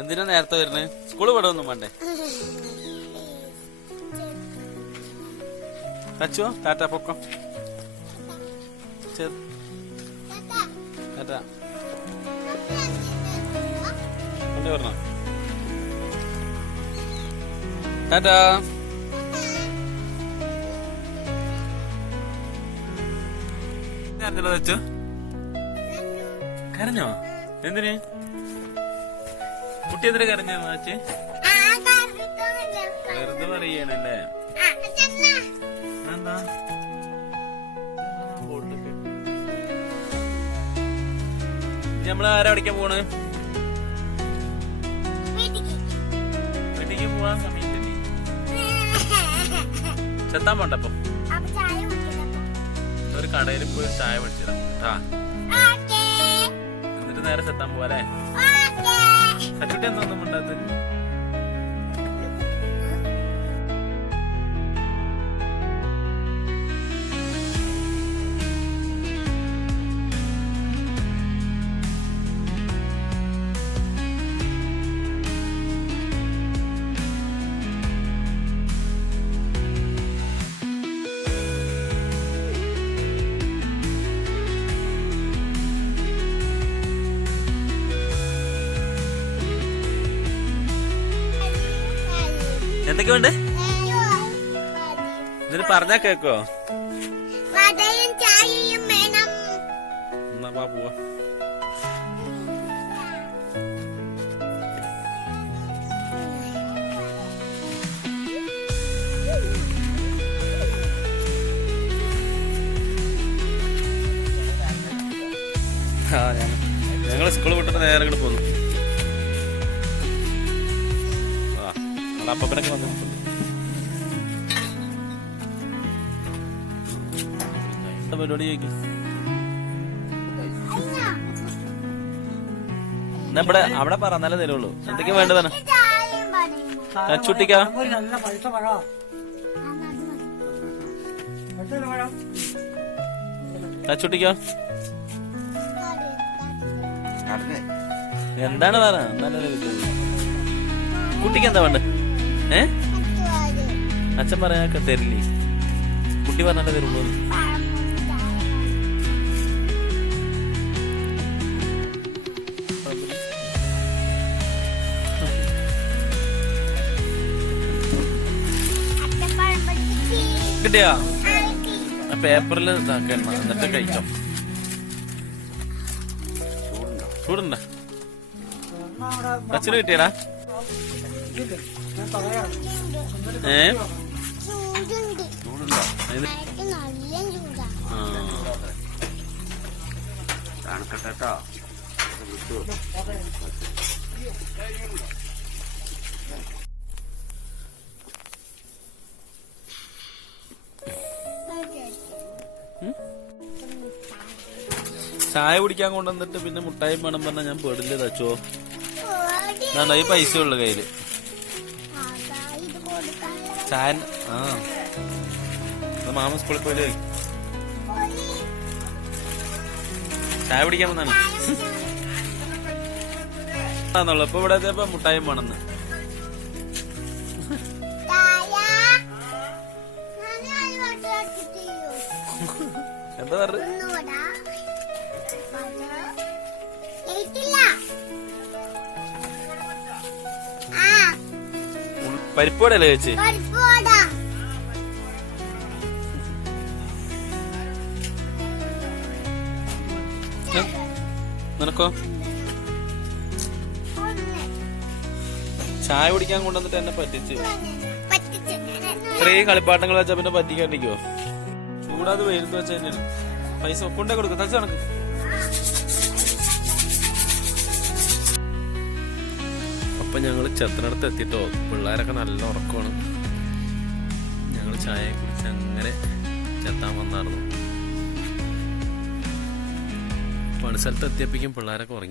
എന്തിനാ നേരത്തെ വരുന്നേ? സ്കൂള് വിടൊന്നും വേണ്ടേ? അച്ചോ ടാറ്റ പൊക്കം. ടാറ്റ പറഞ്ഞോ. ടാറ്റ. വെച്ചു കരഞ്ഞോ? എന്തിന്? കുട്ടി എന്തിനാ കരഞ്ഞോ? മാച്ചി വെറുതെ പറയണല്ലേ? എന്താ നമ്മള് ആരാ പഠിക്കാൻ പോണ്? വീട്ടിക്ക് പോവാൻ സമയത്തില്ലേ? ചെത്താൻ പോണ്ടപ്പോ ഒരു കടയിൽ പോയി ചായ മേടിച്ചിടാം കേട്ടാ. എന്നിട്ട് നേരെ ചെത്താൻ പോവാല്ലേ? സച്ചുട്ടി എന്തൊന്നും ഉണ്ടാകത്ത്? എന്തൊക്കെ വേണ്ടേ? ഇതിന് പറഞ്ഞാ കേക്കോ? എന്നാ പോവാ. ഞങ്ങള് സ്കൂള് വിട്ടിട്ട് നേരെ ഇങ്ങോട്ട് പോന്നു. അപ്പനൊക്കെ വന്നിട്ടുണ്ട്. എന്താ പരിപാടി ചോദിക്കും? ഇവിടെ അവിടെ പറ നല്ല തരുള്ളൂ. എന്തൊക്കെയാ വേണ്ടതാണ്? ചുട്ടിക്കാ ചുട്ടിക്കോ എന്താണ് പറ നല്ല കുട്ടിക്ക് എന്താ വേണ്ട? അച്ഛൻ പറയാനൊക്കെ തരില്ലേ? കുട്ടി പറഞ്ഞാലേ തരുള്ളൂ. കിട്ടിയാ? പേപ്പറിൽ ഇതാക്കണ്ട എന്നിട്ട് കഴിച്ചോ. ചൂടുണ്ട? അച്ഛന് കിട്ടിയടാ? തണുക്കട്ടോ. ചായ കുടിക്കാൻ കൊണ്ടുവന്നിട്ട് പിന്നെ മുട്ടായി വേണം പറഞ്ഞാ ഞാൻ പേടില്ലേ തച്ചോ? ഈ പൈസ ഉള്ളു കയ്യില്. ചായ മാമ സ്കൂളിൽ പോയില്ലേ? ചായ കുടിക്കാൻ വന്നാണ്. ഇപ്പൊ ഇവിടെ എത്തിയപ്പോ മുട്ടായി വേണമെന്ന്. എന്താ പറ? പരിപ്പോടല്ലേ ചേച്ചി? നിനക്കോ? ചായ കുടിക്കാൻ കൊണ്ടുവന്നിട്ട് എന്നെ പറ്റിച്ച്. ഇത്രയും കളിപ്പാട്ടങ്ങൾ വെച്ചാ പിന്നെ പറ്റിക്കാണ്ടിരിക്കുവോ? ചൂടാതെ വെയിലത്ത് വെച്ച തന്നെയാണ്. പൈസ കൊണ്ടേ കൊടുക്കും. തച്ച കണക്ക്. അപ്പൊ ഞങ്ങള് ചെത്തനടുത്ത് എത്തിട്ടോ. പിള്ളേരൊക്കെ നല്ല ഉറക്കമാണ്. ഞങ്ങള് ചായ കുടിച്ച് അങ്ങനെ ചെത്താൻ വന്നായിരുന്നു. പണിസ്ഥലത്ത് എത്തിയപ്പോഴേക്കും പിള്ളേരൊക്കെ ഉറങ്ങി.